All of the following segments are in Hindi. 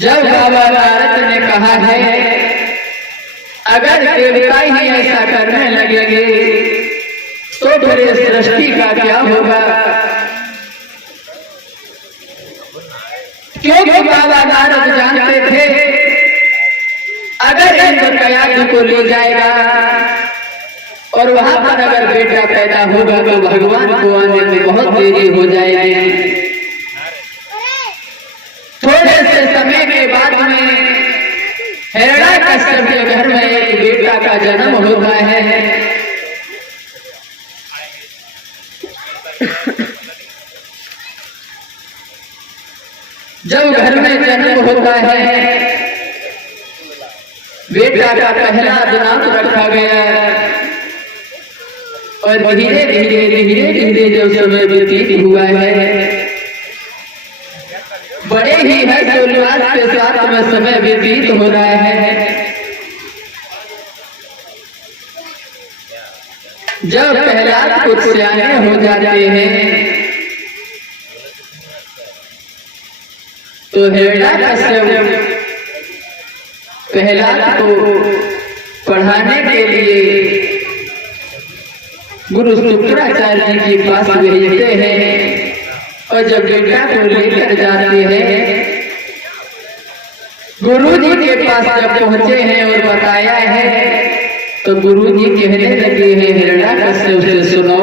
जब बाबा नारद ने कहा है अगर देवता ही ऐसा करने लगेंगे तो फिर इस सृष्टि का क्या होगा। क्योंकि बाबा नारद जानते थे अगर इंद्रप्रयाग को ले जाएगा और वहां पर अगर बेटा पैदा होगा तो भगवान को आने में बहुत देरी हो जाएगी। थोड़े से समय के बाद में हिरण्यकश्यप के घर में एक बेटा का जन्म होता है। जब घर में जन्म होता है बेटा का पहला नाम रखा गया और धीरे धीरे धीरे धीरे जो समय व्यतीत हुआ है बड़े ही हर्षोल्लास के साथ में समय व्यतीत हो रहा है। जब प्रहलाद कुछ सियाने हो जाते हैं तो हिरण्यकश्यप प्रहलाद को पढ़ाने के लिए गुरु शुक्राचार्य जी के पास भेजते हैं और जब बेटा को लेकर जाते हैं गुरु जी के पास जब पहुंचे हैं और बताया है तो गुरु जी कहने लगे हैं हिरण्यकश्यप से सुनो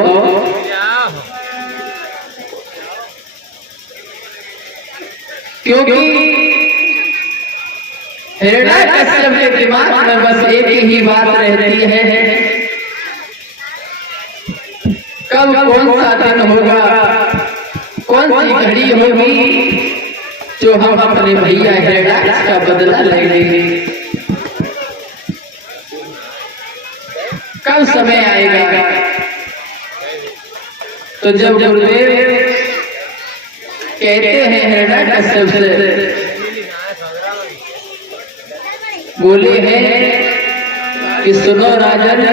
क्योंकि हिरण्यकश्यप के दिमाग में बस एक ही बात रहती है कब कौन सा दिन होगा कौन सी घड़ी होगी जो हम अपने भैया हिरण्याक्ष का बदला लेंगे। कब समय आएगा। तो जब गुरुदेव कहते हैं हिरण्याकश्यप से बोले हैं कि सुनो राजन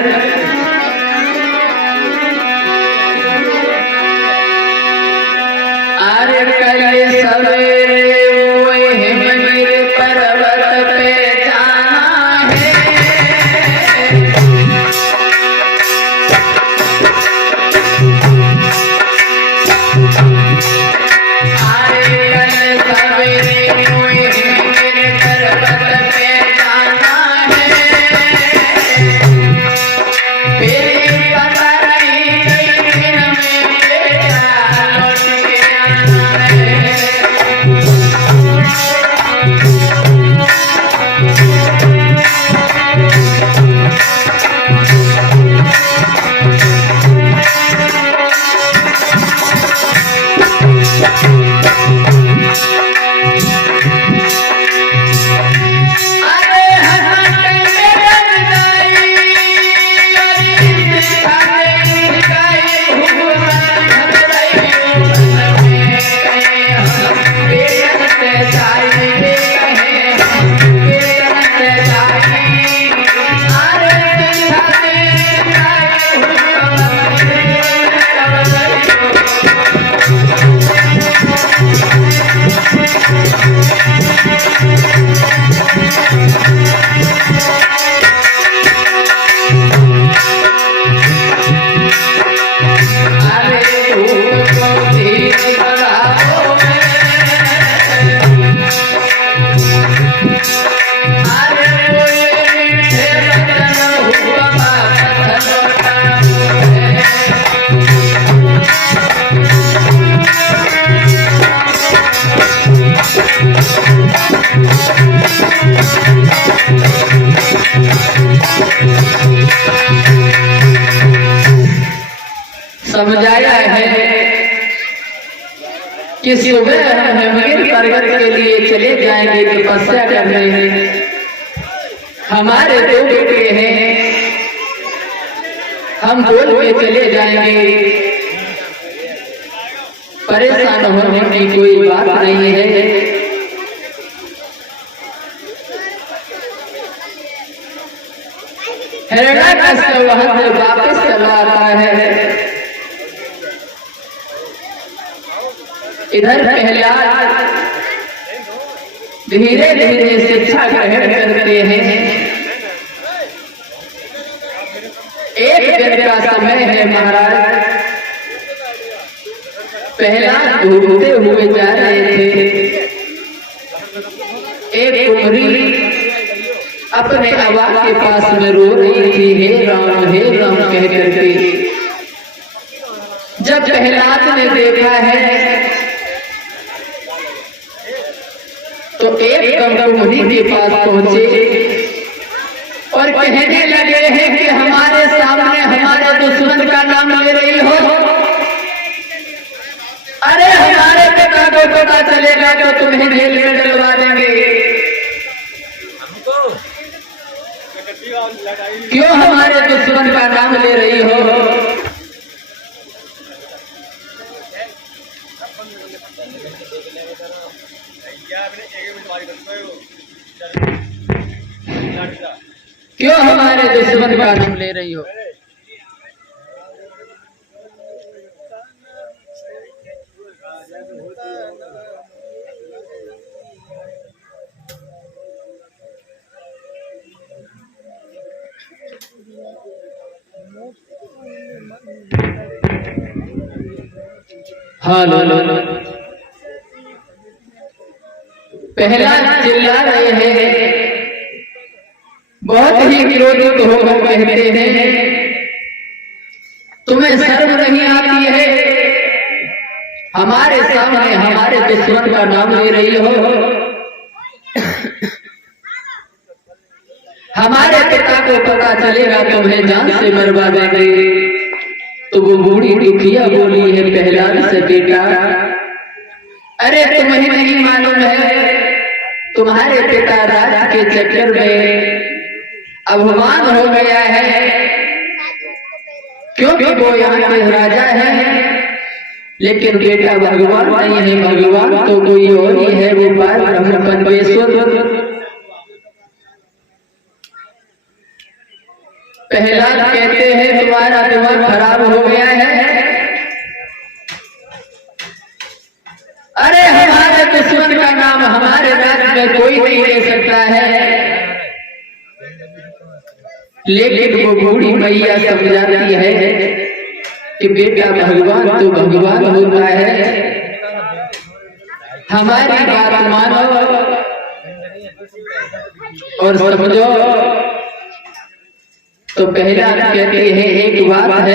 कि सुबह हम हिमगिर पर्वत के लिए चले जाएंगे तपस्या करने। हमारे दो बेटे हैं, हम बोल के चले जाएंगे, परेशान होने की कोई बात नहीं है। हिरण्यकश्यप वहां से वापस चला आता है। इधर प्रहलाद धीरे धीरे शिक्षा ग्रहण करते हैं। एक दिन का समय है महाराज, प्रहलाद ढूंढते हुए जा रहे थे। एक कुंवरी अपने आबा के पास में रो रही थी, हे राम कह करके। जब प्रहलाद ने देखा है तो एक कुंवरी के पास पहुंचे और कहने लगे हैं कि हमारे सामने हमारे दुश्मन का नाम ले रही हो। अरे हमारे पिता को पता चलेगा तो तुम्हें जेल में डलवा देंगे। क्यों हमारे दुश्मन का नाम ले रही हो? क्यों हमारे दुश्मन का नाम ले रही हो? हेलो, पहला चिल्ला रहे हैं, बहुत ही क्रोधित होकर कहते हैं, तुम्हें शर्म नहीं आती है? हमारे सामने हमारे दुश्मन का नाम ले रही हो। हमारे पिता को पता चलेगा तुम्हें जान से मरवा देंगे। तो वो बूढ़ी दुखिया बोली है प्रहलाद से, बेटा अरे तुम्हें नहीं मालूम है, तुम्हारे पिता राज के चक्कर में अभिमान हो गया है, क्योंकि वो यहाँ के राजा है। लेकिन बेटा भगवान नहीं है, भगवान तो कोई और ही है, वो पार ब्रह्म परमेश्वर। प्रहलाद कहते हैं तुम्हारा दिमाग खराब हो गया है। अरे हमारे दुश्मन का नाम हमारे राज्य में कोई नहीं ले सकता है। लेकिन वो बूढ़ी मैया समझाती है कि बेटा भगवान तो भगवान होता है, हमारी बात मानो और समझो। तो पहला कहते हैं एक बात है,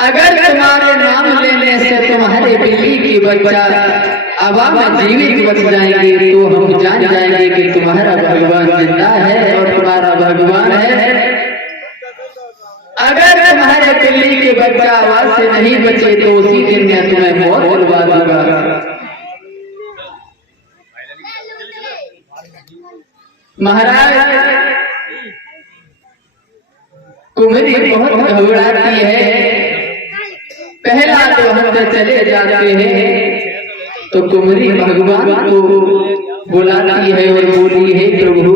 अगर तुम्हारे नाम लेने से तुम्हारे बिल्ली की बच्चा आबा में जीवित बच जाएंगे तो हम जान जाएंगे कि तुम्हारा भगवान जिंदा है और तुम्हारा भगवान है। अगर तुम्हारे बिल्ली के बच्चा आवाज से नहीं बचे तो उसी दिन में तुम्हें मौत दिलवा दूंगा। महाराज कुंवरी बहुत घबराती है। पहला तो हम चले जाते हैं तो कुंवरी भगवान को बुलाती है और बोली है, प्रभु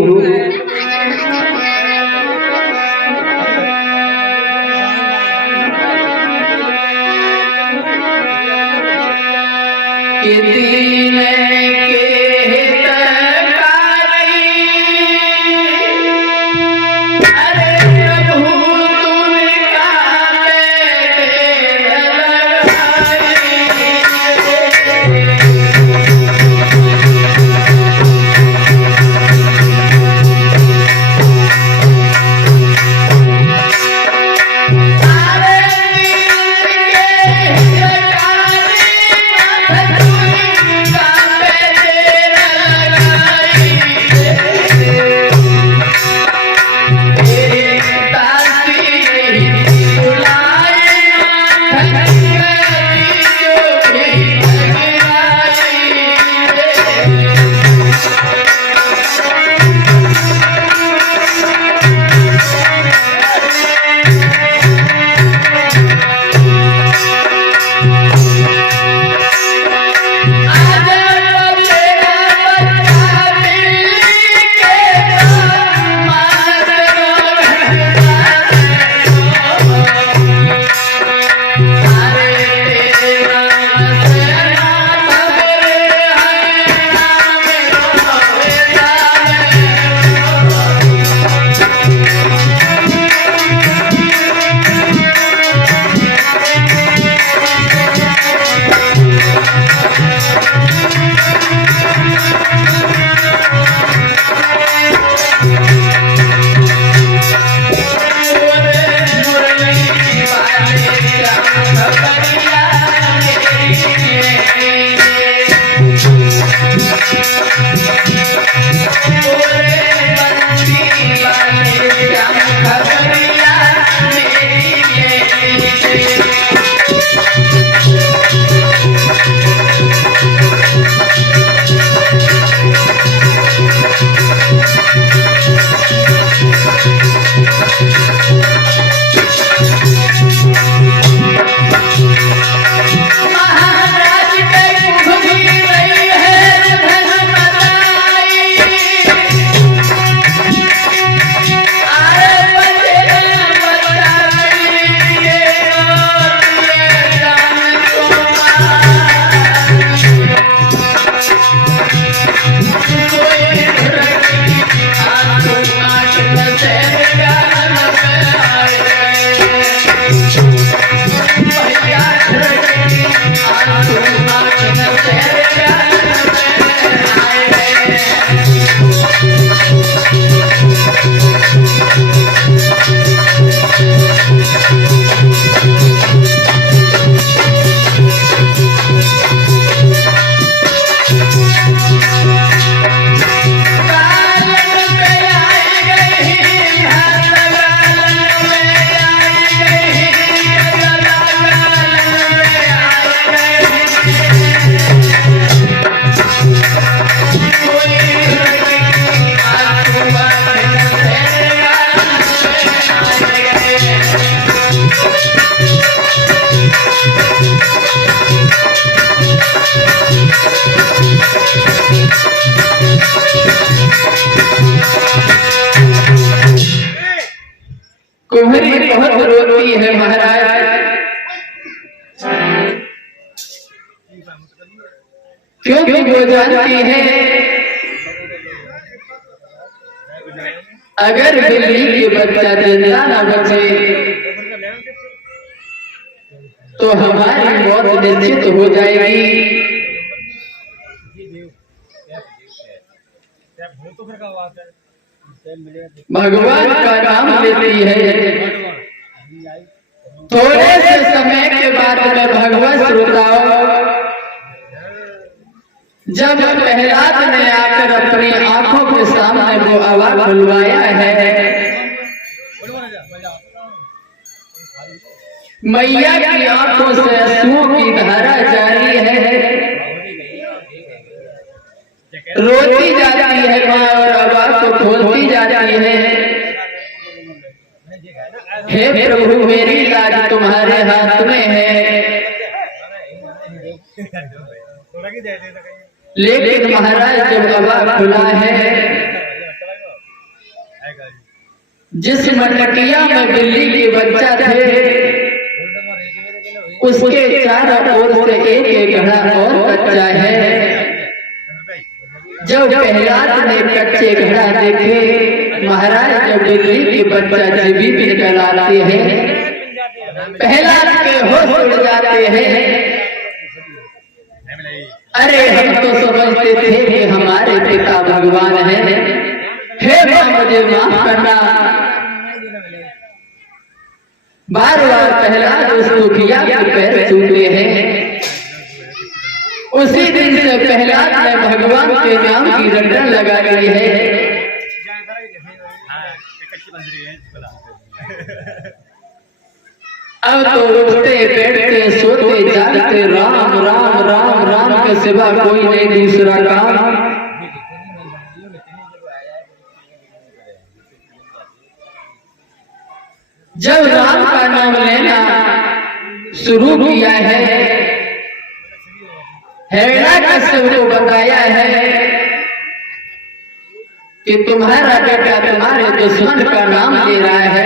के दीन कुम्हरी बहुत रोती है महाराज, क्योंकि वो जानती है अगर बिल्ली के बच्चा जिंदा न बचे तो हमारी मौत निश्चित हो जाएगी। भगवान का नाम लेती है। थोड़े से समय के बाद में भगवत श्रोताओं, जब प्रहलाद ने आकर अपनी आंखों के सामने वो आवाज बुलवाया है, मैया की आंखों से आंसुओं की धारा जारी है, रोती जाती है माँ और आवाज को खोलती जाती है। हे प्रभु मेरी लाज तुम्हारे हाथ में है। लेकिन महाराज जब आवाज खुला है, जिस मटकिया में बिल्ली के बच्चा थे उसके चारों ओर से एक एक घड़ा और कच्चा है। जब प्रहलाद ने कच्चे घड़ा देखे महाराज, जब बिल्ली के बच्चा जीवित निकल आते हैं, प्रहलाद के होश उड़ जाते हैं। अरे हम तो समझते थे कि हमारे पिता भगवान हैं, हे मां मुझे माफ करना। बार बार प्रहलाद उस दुखिया के पैर छूते हैं। उसी दिन से प्रहलाद ने भगवान के नाम की रटन लगा ली है। अब तो उठते बैठते सोते जागते राम राम राम राम के सिवा कोई नहीं दूसरा काम। जब राम का नाम लेना शुरू किया है, हिरण्यकश्यप को बताया है कि तुम्हारा बेटा तुम्हारे दुश्मन का नाम ले रहा है।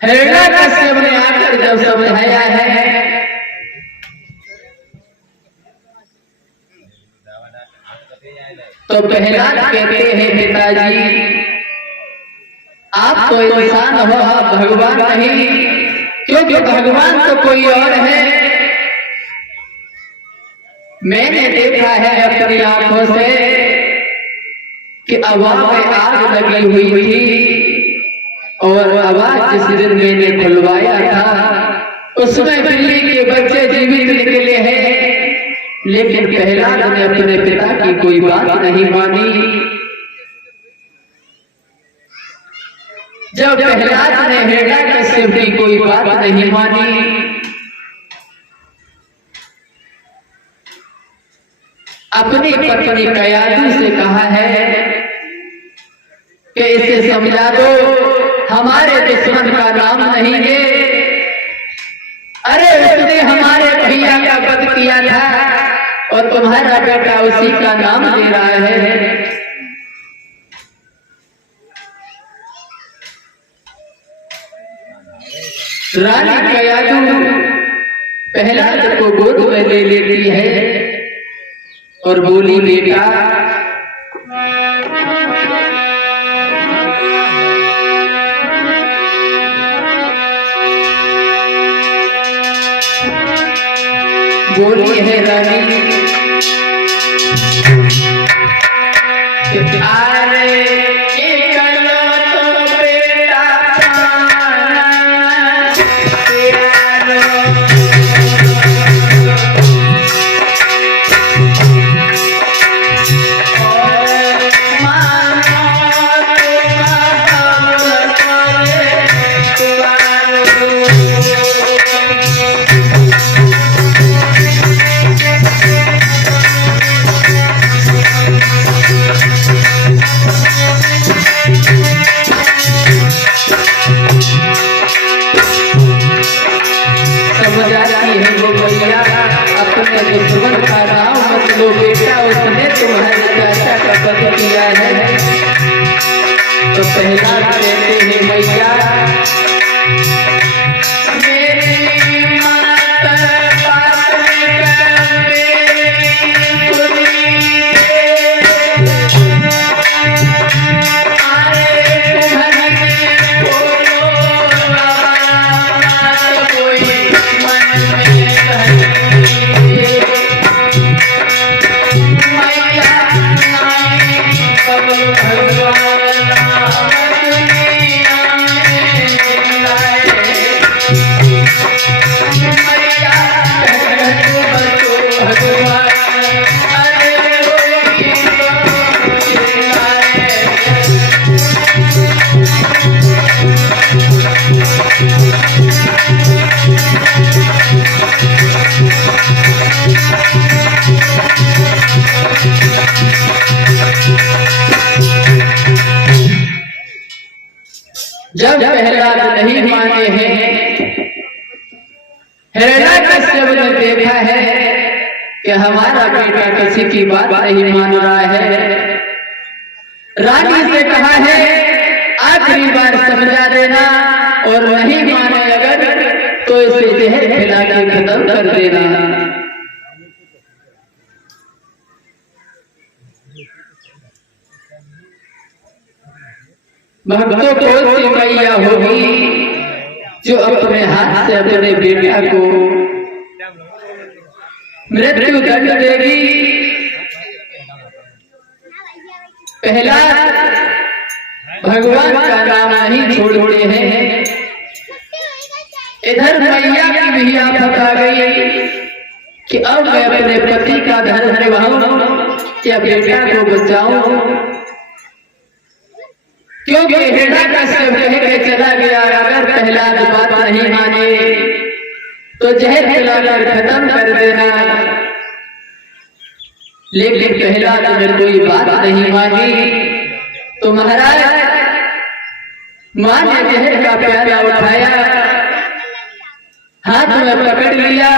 हिरण्यकश्यप ने आकर जब समझाया है, तो प्रहलाद कहते हैं पिताजी आप तो इंसान हो, आप भगवान नहीं, क्योंकि भगवान तो कोई और है। मैंने देखा है अपनी आंखों से कि आवाज में आग लगी हुई थी और आवाज जिस दिन मैंने खुलवाया था उसमें बिल्ली के बच्चे जीवित निकले हैं। लेकिन प्रहलाद ने अपने पिता की कोई बात नहीं मानी। जब प्रहलाद ने हिरण्यकश्यप की कोई बात नहीं मानी, अपनी पत्नी कयादू से कहा है कि इसे समझा दो हमारे दुश्मन का नाम नहीं है। अरे उसने हमारे भैया का वध किया था और तुम्हारा बेटा उसी का नाम ले रहा है। रानी कयादू प्रहलाद को गोद में ले लेती है और बोली बेटा बोली है रानी जाती है वो मैया, अपने दुश्मन का नाम मत लो बेटा, उसने तुम्हारे चाचा का पति किया है। तो पहला कहते हैं मैया जब प्रहलाद नहीं माने हैं, हिरण्यकश्यप ने देखा है कि हमारा बेटा किसी की बात नहीं मान रहा है, रानी से कहा है आखिरी बार समझा देना, और नहीं माने अगर तो इसे जहर खिला के खत्म कर देना। भक्तों को सी मैया होगी जो अपने हाथ से अपने बेटा को मृत्यु दंड देगी। पहला भगवान का नाम नहीं छोड़ते हैं। इधर मैया की भी आफत आ गई कि अब मैं अपने पति का धर्म निभाऊं या बेटा को बचाऊं, क्योंकि हिरण्यकश्यप कह के चला गया अगर प्रहलाद बात नहीं माने तो जहर खिलाकर खत्म कर देना। लेकिन प्रहलाद ने कोई बात नहीं मानी, तो महाराज मां ने जहर का प्याला उठाया, हाथ में पकड़ लिया,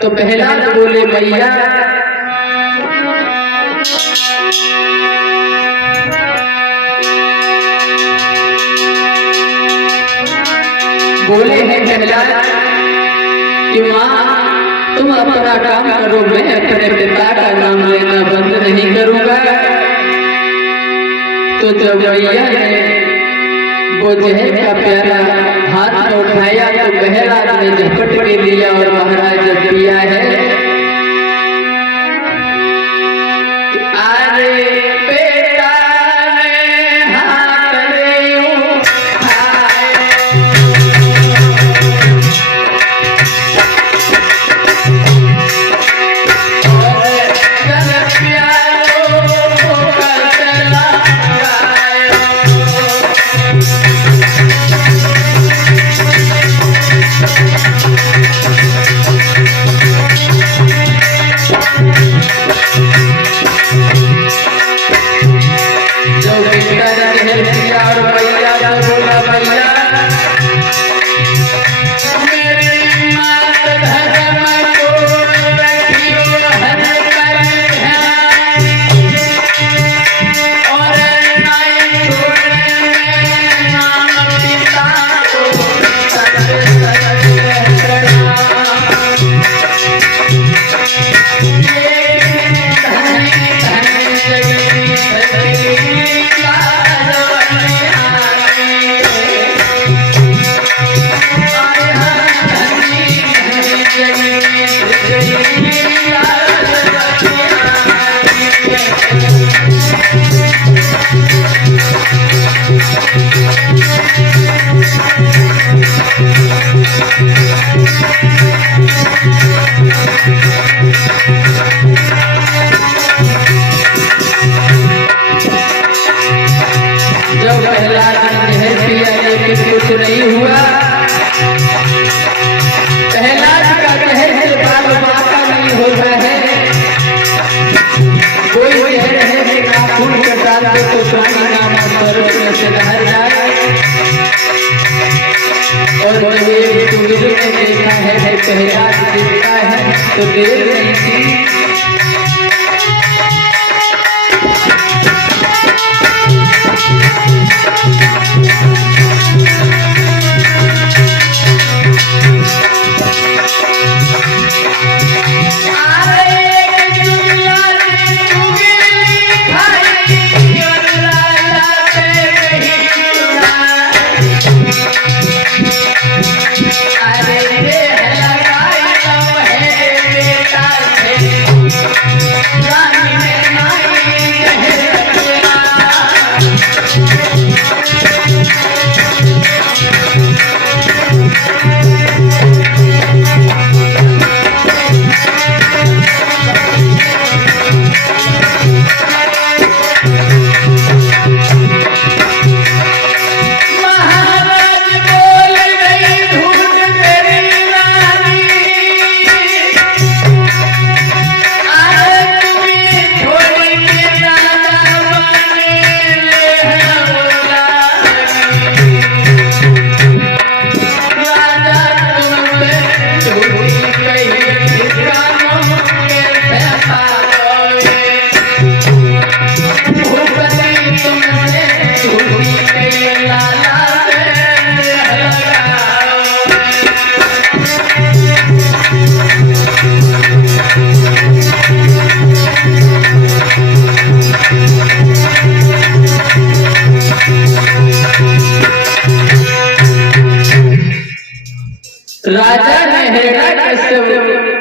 तो प्रहलाद बोले मैया बोले हैं प्रहलाद कि मां तुम अपना काम करो, मैं अपने पिता का नाम लेना बंद नहीं करूंगा। तो जब मैया ने वो जहर का प्याला हाथ में उठाया तो प्रहलाद ने झपट के लिया, और महाराज जब किया है शहजाद देखता है तो देर नहीं थी। राजा ने हिरण्याकश्यप